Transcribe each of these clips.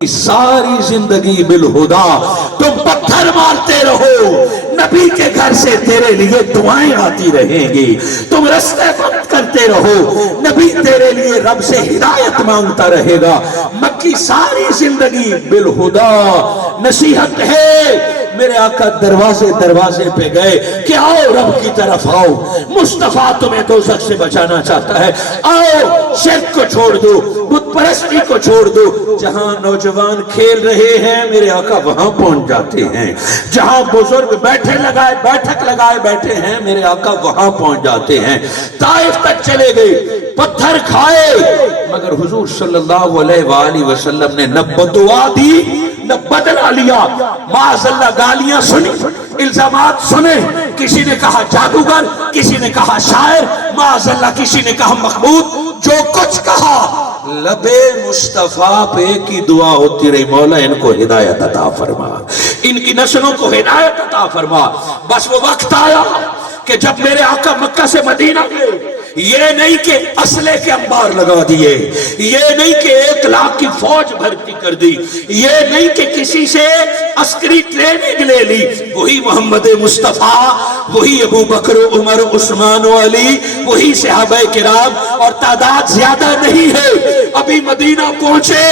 ساری زندگی بالہدا تم پتھر مارتے رہو، نبی کے گھر سے تیرے لیے دعائیں آتی رہیں گی، تم رستے بند کرتے رہو، نبی تیرے لیے رب سے ہدایت مانگتا رہے گا۔ مکی ساری زندگی بالہدا نصیحت ہے۔ میرے آقا دروازے دروازے پہ گئے کہ آؤ رب کی طرف آؤ، مصطفیٰ تمہیں دوزخ سے بچانا چاہتا ہے، آؤ شرک کو چھوڑ دو، بت پرستی کو چھوڑ دو۔ جہاں نوجوان کھیل رہے ہیں میرے آقا وہاں پہنچ جاتے ہیں، جہاں بزرگ بیٹھک لگائے بیٹھے ہیں میرے آقا وہاں پہنچ جاتے ہیں۔ طائف تک چلے گئے، پتھر کھائے، مگر حضور صلی اللہ علیہ وآلہ وسلم نے نہ بدعا دی نہ بدلہ لیا۔ معاذ اللہ گالیاں سنی، الزامات سنے، کسی نے کہا جادوگر، کسی نے کہا شاعر، معاذ اللہ کسی نے کہا مخبوط، جو کچھ کہا لبے مصطفیٰ پہ کی دعا ہوتی رہی، مولا ان کو ہدایت عطا فرما، ان کی نسلوں کو ہدایت عطا فرما۔ بس وہ وقت آیا کہ جب میرے آقا مکہ سے مدینہ گئے، یہ نہیں کہ اسلحے کے انبار لگا دیے، یہ نہیں کہ 1 لاکھ کی فوج بھرتی کر دی، یہ نہیں کہ کسی سے عسکری ٹریننگ لے لی، وہی محمد مصطفیٰ، وہی ابو بکر عمر عثمان و علی، وہی صحابہ کرام، اور تعداد زیادہ نہیں ہے۔ ابھی مدینہ پہنچے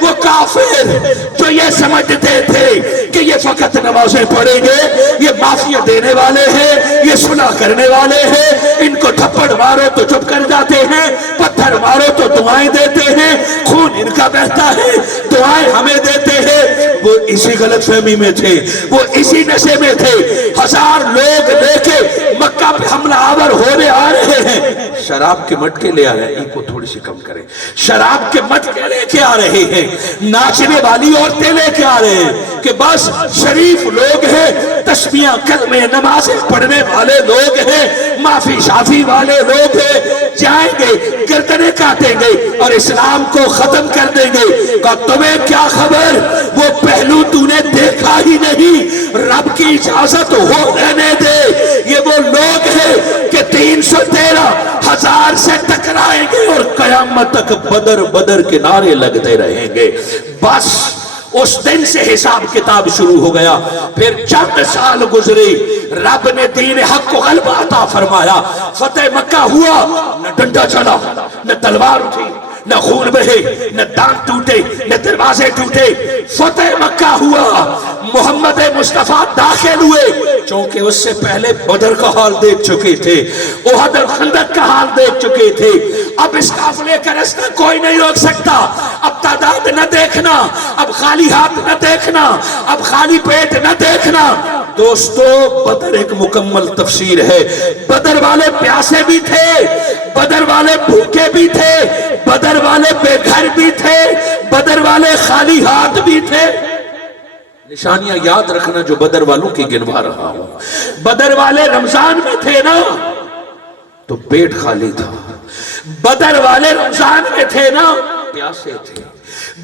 وہ کافر جو یہ سمجھتے تھے کہ یہ فقط نمازیں پڑھیں گے، یہ معافی دینے والے ہیں، یہ صلح کرنے والے ہیں، ان کو تھپڑ مارو تو چپ کر جاتے ہیں، پتھر مارو تو دعائیں دیتے ہیں، خون ان کا بہتا ہے دعائیں ہمیں دیتے ہیں۔ وہ اسی غلط فہمی میں تھے، وہ اسی نشے میں تھے۔ 1000 لوگ لے کے مکہ پہ حملہ آور ہونے آ رہے ہیں، شراب کے مٹکے لے آ رہے ہیں، ان کو تھوڑی سی کم کریں، شراب کے مٹکے لے کے آ رہے ہیں، ناچنے والی عورتیں لے کے آ رہے ہیں کہ بس شریف لوگ ہیں، تسبیحاں کلمے نمازیں پڑھنے والے لوگ ہیں، معافی شافی والے لوگ ہیں، جائیں گے گردنیں کاٹیں گے اور اسلام کو ختم کر دیں گے۔ کہ تمہیں کیا خبر، وہ پہلو تو نے دیکھا ہی نہیں، رب کی اجازت ہو رہنے دے۔ یہ وہ لوگ ہیں کہ 313,000 سے ٹکرائیں گے اور قیامت تک بدر بدر کے نعرے لگتے رہیں گے۔ بس اس دن سے حساب کتاب شروع ہو گیا۔ پھر چند سال گزرے، رب نے دین حق کو غلبہ عطا فرمایا، فتح مکہ ہوا، نہ ڈنڈا چلا، نہ تلوار اٹھی، نہ خون بہے، نہ دانت ٹوٹے، نہ دروازے ٹوٹے، فتح مکہ ہوا۔ محمد مصطفیٰ داخل ہوئے، چونکہ اس سے پہلے بدر کا حال دیکھ چکے تھے، احد اور خندق کا حال دیکھ چکے تھے۔ اب اس قافلے کا رستہ کوئی نہیں روک سکتا، اب تعداد نہ دیکھنا، اب خالی ہاتھ نہ دیکھنا، اب خالی پیٹ نہ دیکھنا۔ دوستو بدر ایک مکمل تفسیر ہے۔ بدر والے پیاسے بھی تھے، بدر والے بھوکے بھی تھے، بدر والے بے گھر بھی تھے، بدر والے خالی ہاتھ بھی تھے۔ نشانیاں یاد رکھنا جو بدر والوں کی گنوا رہا ہوں۔ بدر والے رمضان میں تھے نا تو پیٹ خالی تھا، بدر والے رمضان میں تھے نا پیاسے تھے،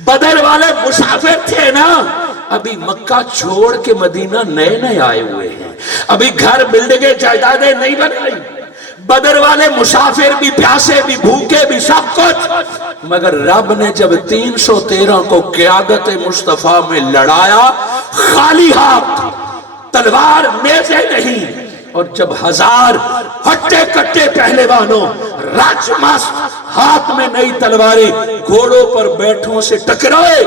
بدر والے مسافر تھے نا، ابھی مکہ چھوڑ کے مدینہ نئے نئے آئے ہوئے ہیں، ابھی گھر بلڈنگیں جائیدادیں نہیں بنائی۔ بدر والے مسافر بھی، پیاسے بھی، بھوکے بھی، سب کچھ، مگر رب نے جب 313 کو قیادت مصطفیٰ میں لڑایا، خالی ہاتھ، تلوار نیزے نہیں، اور جب 1000 ہٹے کٹے پہلوانوں، راج مست، ہاتھ میں نئی تلواریں، گھوڑوں پر بیٹھوں سے ٹکرائے،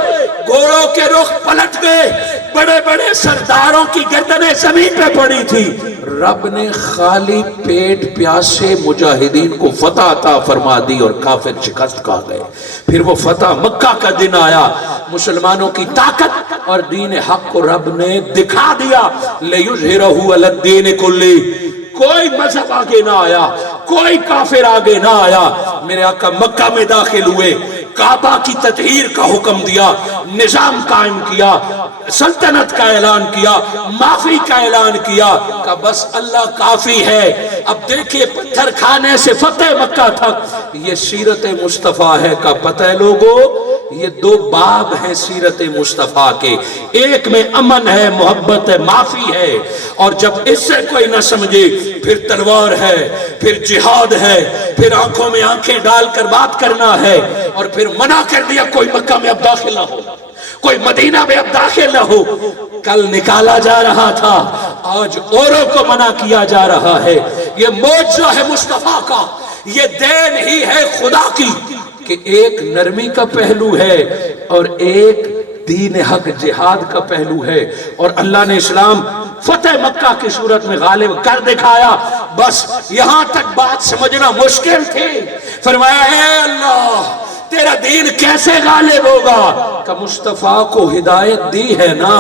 گھوڑوں کے رخ پلٹ گئے، بڑے بڑے سرداروں کی گردنیں زمین پہ پڑی تھی۔ رب نے خالی پیٹ پیاسے مجاہدین کو فتح عطا فرما دی اور کافر شکست کھا گئے۔ پھر وہ فتح مکہ کا دن آیا، مسلمانوں کی طاقت اور دین حق کو رب نے دکھا دیا۔ لِيُظْهِرَهُ عَلَى الدِّينِ كُلِّهِ، کوئی مذہب آگے نہ آیا، کوئی کافر آگے نہ آیا۔ میرے آقا مکہ میں داخل ہوئے، کعبہ کی تطہیر کا حکم دیا، نظام قائم کیا، سلطنت کا اعلان کیا، معافی کا اعلان کیا کہ بس اللہ کافی ہے۔ اب دیکھیں پتھر کھانے سے فتح مکہ تک، یہ سیرت مصطفیٰ ہے کا پتہ ہے لوگوں، یہ 2 باب ہیں سیرت مصطفیٰ کے، ایک میں امن ہے، محبت ہے، معافی ہے، اور جب اس سے کوئی نہ سمجھے پھر تلوار ہے، پھر جہاد ہے، پھر آنکھوں میں آنکھیں ڈال کر بات کرنا ہے، اور پھر منع کر دیا کوئی مکہ میں اب داخل نہ ہو۔ کوئی مدینہ میں اب داخل نہ ہو. کل نکالا جا رہا تھا، آج اوروں کو منع کیا جا رہا ہے. یہ معجزہ ہے مصطفیٰ کا، یہ دین ہی ہے خدا کی کہ ایک نرمی کا پہلو ہے اور ایک دین حق جہاد کا پہلو ہے. اور اللہ نے اسلام فتح مکہ کی صورت میں غالب کر دکھایا. بس یہاں تک بات سمجھنا مشکل تھی. فرمایا ہے اللہ تیرا دین کیسے غالب ہوگا؟ کہ مصطفیٰ کو ہدایت دی ہے نا،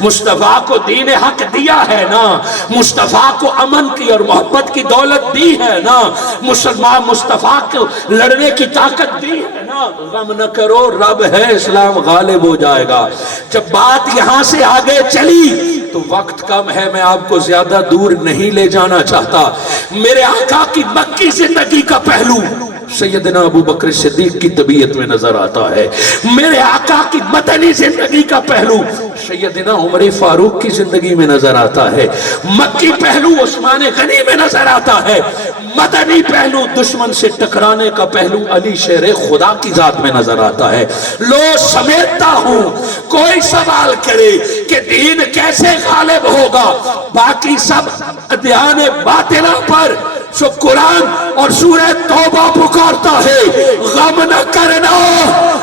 مصطفیٰ کو دین حق دیا ہے نا، مصطفیٰ کو امن کی اور محبت کی دولت دی ہے نا، مسلمان مصطفیٰ کو لڑنے کی طاقت دی ہے نا. غم نہ کرو، رب ہے، اسلام غالب ہو جائے گا. جب بات یہاں سے آگے چلی تو وقت کم ہے، میں آپ کو زیادہ دور نہیں لے جانا چاہتا. میرے آقا کی مکی زندگی کا پہلو سیدنا ابو بکر صدیق کی طبیعت میں نظر آتا ہے. میرے آقا کی مدنی زندگی کا پہلو سیدنا عمر فاروق کی زندگی میں نظر آتا ہے. مکی پہلو عثمان غنی میں نظر آتا ہے. مدنی پہلو دشمن سے ٹکرانے کا پہلو علی شیر خدا کی ذات میں نظر آتا ہے. لو سمیٹتا ہوں، کوئی سوال کرے کہ دین کیسے غالب ہوگا، باقی سب ادیان باطلہ پر جو قرآن اور سورہ توبہ پکارتا ہے، غم نہ کرنا،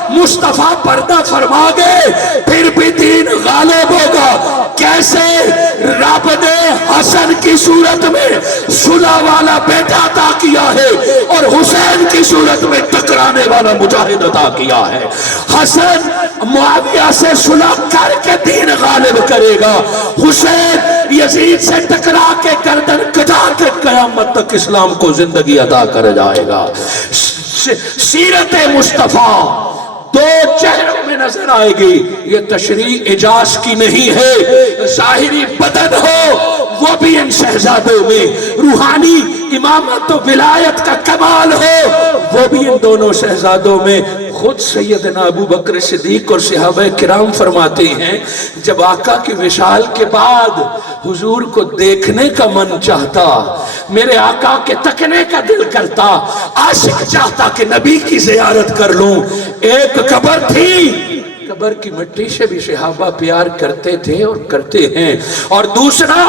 مصطفیٰ پردہ فرما گے پھر بھی دین غالب ہوگا. کیسے؟ رب نے حسن کی صورت میں صلح والا بیٹا عطا کیا ہے اور حسین کی صورت میں ٹکرانے والا مجاہد عطا کیا ہے. حسن معاویہ سے صلح کر کے دین غالب کرے گا، حسین یزید سے ٹکرا کے گردن کٹا کے قیامت تک اسلام کو زندگی عطا کر جائے گا. سیرت مصطفیٰ دو چہروں میں نظر آئے گی. یہ تشریح اعجاز کی نہیں ہے، ظاہری بدن ہو وہ بھی ان شہزادوں میں، روحانی امامت و ولایت کا کمال ہو وہ بھی ان دونوں شہزادوں میں. خود سیدنا ابو بکر صدیق اور صحابہ کرام فرماتے ہیں جب آقا کی وصال کے بعد حضور کو دیکھنے کا من چاہتا، میرے آقا کے تکنے کا دل کرتا، عاشق چاہتا کہ نبی کی زیارت کر لوں. ایک قبر تھی، قبر کی مٹی سے بھی صحابہ پیار کرتے تھے اور کرتے ہیں. اور دوسرا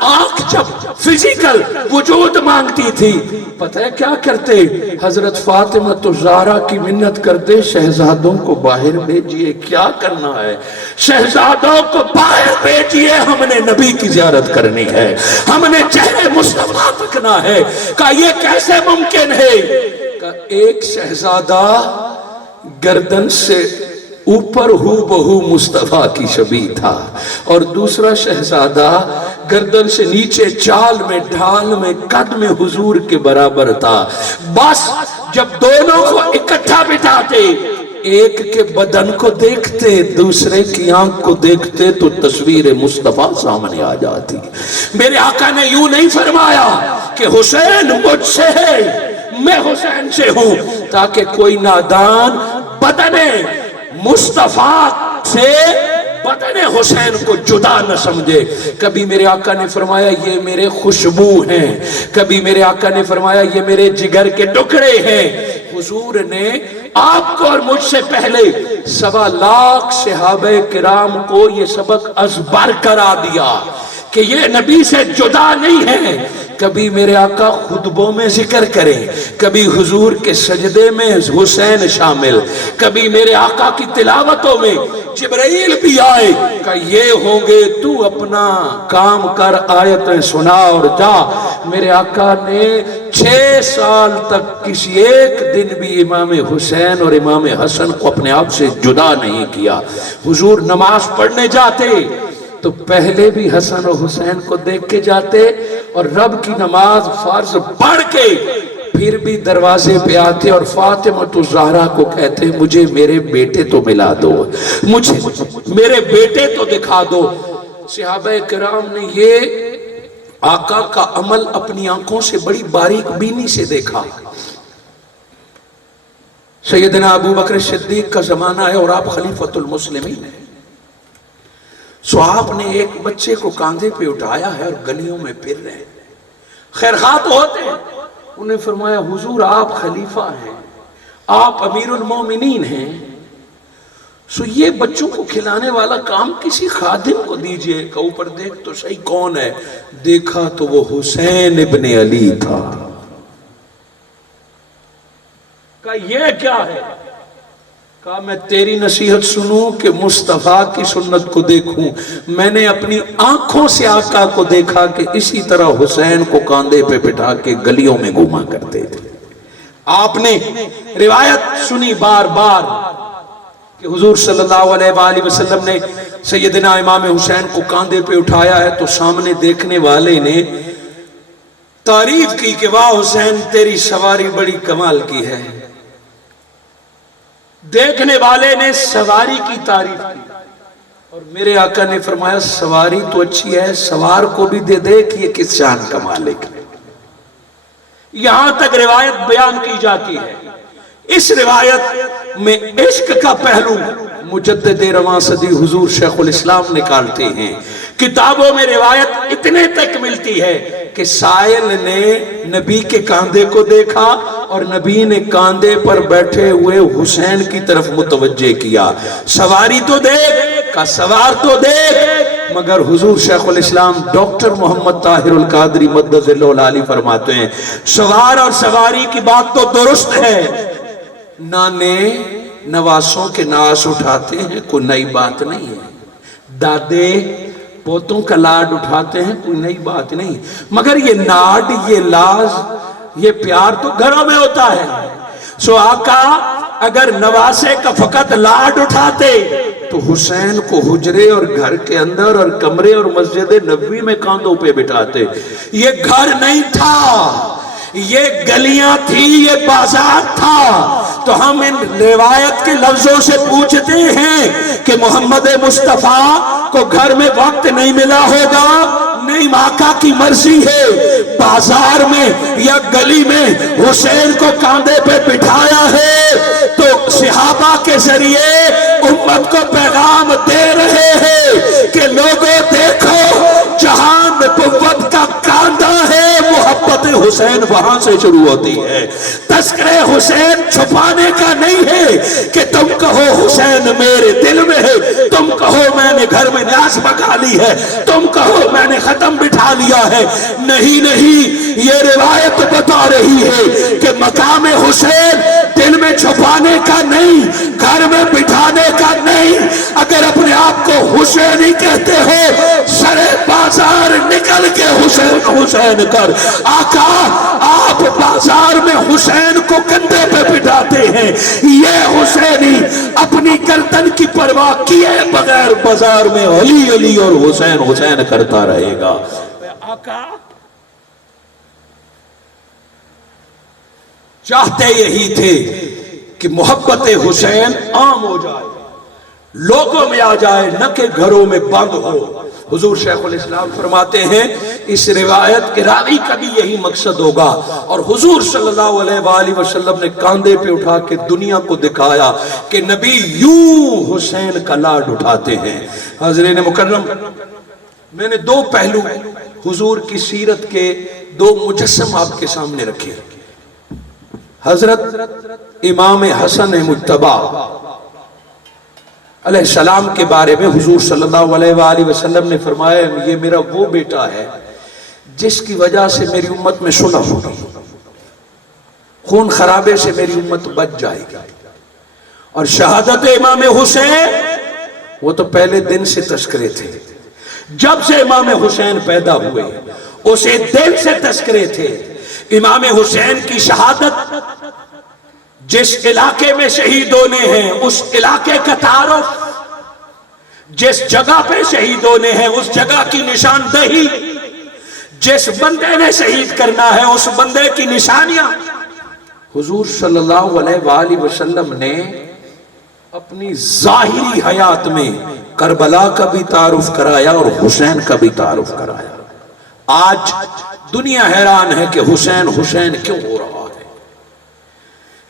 آنکھ جب فزیکل وجود مانگتی تھی، پتہ ہے کیا کرتے؟ حضرت فاطمہ تو زہرا کی منت کرتے شہزادوں کو باہر بھیجئے. کیا کرنا ہے؟ شہزادوں کو باہر بھیجئے، ہم نے نبی کی زیارت کرنی ہے، ہم نے چہرے مصطفیٰ تکنا ہے. کہا یہ کیسے ممکن ہے؟ کہ ایک شہزادہ گردن سے اوپر ہو بہو مصطفیٰ کی شبیہ تھا اور دوسرا شہزادہ گردن سے نیچے چال میں ڈھال میں قد میں حضور کے برابر تھا. بس جب دونوں کو اکٹھا بٹھاتے، ایک کے بدن کو دیکھتے دوسرے کی آنکھ کو دیکھتے تو تصویر مصطفیٰ سامنے آ جاتی. میرے آقا نے یوں نہیں فرمایا کہ حسین مجھ سے ہے، میں حسین سے ہوں، تاکہ کوئی نادان بدن مصطفیٰ سے بدن حسین کو جدا نہ سمجھے. کبھی میرے آقا نے فرمایا یہ میرے خوشبو ہیں، کبھی میرے آقا نے فرمایا یہ میرے جگر کے ٹکڑے ہیں. حضور نے آپ کو اور مجھ سے پہلے 1.25 لاکھ صحابہ کرام کو یہ سبق ازبر کرا دیا کہ یہ نبی سے جدا نہیں ہے. کبھی میرے آقا خطبوں میں ذکر کریں، کبھی حضور کے سجدے میں حسین شامل، کبھی میرے آقا کی تلاوتوں میں جبرائیل بھی آئے کہ یہ ہوں گے، تو اپنا کام کر، آیتیں سنا اور جا. میرے آقا نے 6 سال تک کسی ایک دن بھی امام حسین اور امام حسن کو اپنے آپ سے جدا نہیں کیا. حضور نماز پڑھنے جاتے تو پہلے بھی حسن و حسین کو دیکھ کے جاتے اور رب کی نماز فرض پڑھ کے پھر بھی دروازے پہ آتے اور فاطمہ تو زہرا کو کہتے مجھے میرے بیٹے تو ملا دو، مجھے میرے بیٹے تو دکھا دو. صحابہ کرام نے یہ آقا کا عمل اپنی آنکھوں سے بڑی باریک بینی سے دیکھا. سیدنا ابو بکر صدیق کا زمانہ ہے اور آپ خلیفۃ المسلمین ہیں. سو آپ نے ایک بچے کو کاندھے پہ اٹھایا ہے اور گلیوں میں پھر رہے ہیں، خیرخواہ تو ہوتے ہیں. انہیں فرمایا حضور آپ خلیفہ ہیں، آپ امیر المومنین ہیں، سو یہ بچوں کو کھلانے والا کام کسی خادم کو دیجئے کہ اوپر دیکھ تو صحیح کون ہے. دیکھا تو وہ حسین ابن علی تھا. کہا یہ کیا ہے؟ کہا میں تیری نصیحت سنوں کہ مصطفیٰ کی سنت کو دیکھوں. میں نے اپنی آنکھوں سے آقا کو دیکھا کہ اسی طرح حسین کو کاندھے پہ بٹھا کے گلیوں میں گھوما کرتے تھے. آپ نے روایت سنی بار بار کہ حضور صلی اللہ علیہ وآلہ وسلم نے سیدنا امام حسین کو کاندھے پہ اٹھایا ہے تو سامنے دیکھنے والے نے تعریف کی کہ واہ حسین تیری سواری بڑی کمال کی ہے. دیکھنے والے نے سواری کی تعریف کی اور میرے آقا نے فرمایا سواری تو اچھی ہے، سوار کو بھی دے دے کہ یہ کس شان کا مالک ہے. یہاں تک روایت بیان کی جاتی ہے. اس روایت میں عشق کا پہلو مجدد رواں صدی حضور شیخ الاسلام نکالتے ہیں. کتابوں میں روایت اتنے تک ملتی ہے کہ سائل نے نبی کے کاندھے کو دیکھا اور نبی نے کاندھے پر بیٹھے ہوئے حسین کی طرف متوجہ کیا. سواری تو دیکھ کا سوار تو دیکھ. مگر حضور شیخ الاسلام ڈاکٹر محمد طاہر القادری مدد اللہ العالی فرماتے ہیں سوار اور سواری کی بات تو درست ہے، نانے نواسوں کے ناس اٹھاتے ہیں کوئی نئی بات نہیں ہے، دادے پوتوں کا لاڈ اٹھاتے ہیں کوئی نئی بات نہیں، مگر یہ ناڈ یہ لاز یہ پیار تو گھروں میں ہوتا ہے. سو آقا اگر نواسے کا فقط لاڈ اٹھاتے تو حسین کو حجرے اور گھر کے اندر اور کمرے اور مسجد نبوی میں کاندھوں پہ بٹھاتے. یہ گھر نہیں تھا، یہ گلیاں تھی، یہ بازار تھا. تو ہم ان روایت کے لفظوں سے پوچھتے ہیں کہ محمد مصطفیٰ کو گھر میں وقت نہیں ملا ہوگا؟ نہیں، آقا کی مرضی ہے بازار میں یا گلی میں حسین کو کاندھے پہ بٹھایا ہے تو صحابہ کے ذریعے امت کو پیغام دے رہے ہیں کہ لوگوں دیکھو جہاں نبوت کا کاندھا ہے محبت حسین وہاں سے شروع ہوتی ہے. تذکر حسین چھپانے کا نہیں ہے کہ تم کہو حسین میرے دل میں ہے، تم کہو میں نے گھر میں نیاز پکا لی ہے، تم کہو میں نے ختم بٹھا لیا ہے. نہیں نہیں، یہ روایت بتا رہی ہے کہ مقام حسین دل میں چھپانے کا نہیں، گھر میں بٹھانے کا نہیں. اگر اپنے آپ کو حسینی کہتے ہو سرے بازار نکل کے حسین حسین کر. آقا آپ بازار میں حسین کو کندھے پہ بٹھاتے ہیں، یہ حسینی اپنی گردن کی پرواہ کیے بغیر بازار میں علی علی اور حسین حسین کرتا رہے گا. آقا چاہتے یہی تھے کہ محبت حسین عام ہو جائے، لوگوں میں آ جائے، نہ کہ گھروں میں بند ہو. حضور شیخ الاسلام فرماتے ہیں اس روایت کے راوی کا بھی یہی مقصد ہوگا. اور حضور صلی اللہ علیہ وآلہ وسلم نے کاندھے پہ اٹھا کے دنیا کو دکھایا کہ نبی یوں حسین کا لاڈ اٹھاتے ہیں. حضرین مکرم، میں نے دو پہلو حضور کی سیرت کے دو مجسم آپ کے سامنے رکھے. حضرت امام حسن مجتبی علیہ السلام کے بارے میں حضور صلی اللہ علیہ وآلہ وسلم نے فرمایا یہ میرا وہ بیٹا ہے جس کی وجہ سے میری امت میں صلح ہوگی، خون خرابے سے میری امت بچ جائے گی. اور شہادت امام حسین وہ تو پہلے دن سے تذکرے تھے، جب سے امام حسین پیدا ہوئے اسے دن سے تذکرے تھے. امام حسین کی شہادت جس علاقے میں شہید ہونے ہیں اس علاقے کا تعارف، جس جگہ پہ شہید ہونے ہیں اس جگہ کی نشاندہی، جس بندے نے شہید کرنا ہے اس بندے کی نشانیاں. حضور صلی اللہ علیہ وآلہ وسلم نے اپنی ظاہری حیات میں کربلا کا بھی تعارف کرایا اور حسین کا بھی تعارف کرایا. آج دنیا حیران ہے کہ حسین حسین کیوں ہو رہا ہے.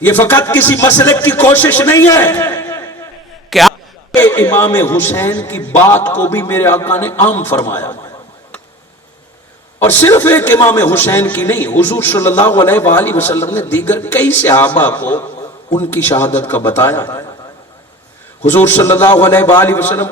یہ فقط کسی مسلک کی کوشش نہیں ہے کہ امام حسین کی بات کو بھی میرے آقا نے عام فرمایا، اور صرف ایک امام حسین کی نہیں، حضور صلی اللہ علیہ وآلہ وسلم نے دیگر کئی صحابہ کو ان کی شہادت کا بتایا. حضور صلی اللہ علیہ وآلہ وسلم